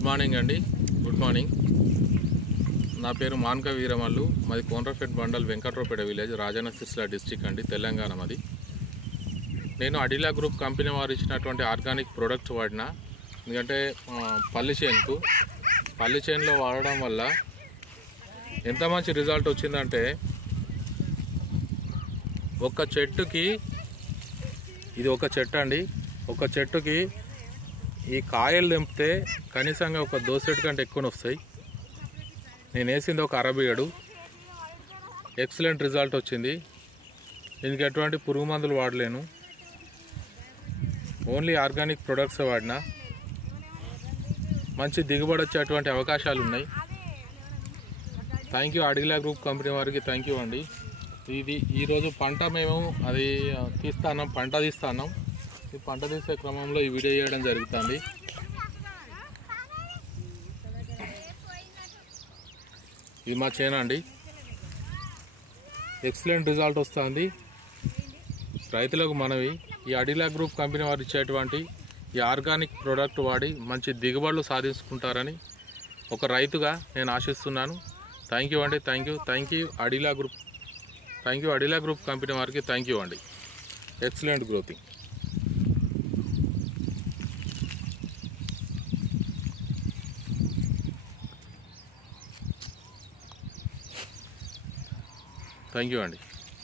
Good morning అండి. Good morning. నా పేరు మాన్క వీరమల్లు. మాది కోనరాపేట మండల్ వెంకట్రావుపేట విలేజ్, రాజన్న సిరిసిల్ల డిస్టిక్ అండి, తెలంగాణ మాది. నేను అడిలా గ్రూప్ కంపెనీ వారు ఇచ్చినటువంటి ఆర్గానిక్ ప్రోడక్ట్స్ వాడిన. ఎందుకంటే పల్లి చేనులో వాడడం వల్ల ఎంత మంచి రిజల్ట్ వచ్చిందంటే, ఒక చెట్టుకి, ఇది ఒక చెట్టు అండి, ఒక చెట్టుకి ఈ కాయలు తెంపితే కనీసంగా ఒక దోసెట్ కంటే ఎక్కువ వస్తాయి. నేను వేసింది ఒక అరబియడు. ఎక్సలెంట్ రిజల్ట్ వచ్చింది. దీనికి ఎటువంటి పురుగు మందులు వాడలేను, ఓన్లీ ఆర్గానిక్ ప్రొడక్ట్స్ వాడినా. మంచి దిగుబడి వచ్చేటువంటి అవకాశాలు ఉన్నాయి. థ్యాంక్ యూ అడిలా గ్రూప్ కంపెనీ వారికి, థ్యాంక్ యూ అండి. ఇది ఈరోజు పంట మేము అది పంట తీస్తున్నాం. ఈ పంట తీసే క్రమంలో ఈ వీడియో చేయడం జరుగుతుంది. ఇది మా చేను అండి. ఎక్సలెంట్ రిజల్ట్ వస్తుంది. రైతులకు మనవి, ఈ అడిలా గ్రూప్ కంపెనీ వారు ఇచ్చేటువంటి ఈ ఆర్గానిక్ ప్రోడక్ట్ వాడి మంచి దిగుబడులు సాధించుకుంటారని ఒక రైతుగా నేను ఆశిస్తున్నాను. థ్యాంక్ యూ అండి. థ్యాంక్ యూ అడిలా గ్రూప్. థ్యాంక్ యూ అడిలా గ్రూప్ కంపెనీ వారికి, థ్యాంక్ యూ అండి. ఎక్సలెంట్ గ్రోతింగ్. థ్యాంక్ యూ అండి.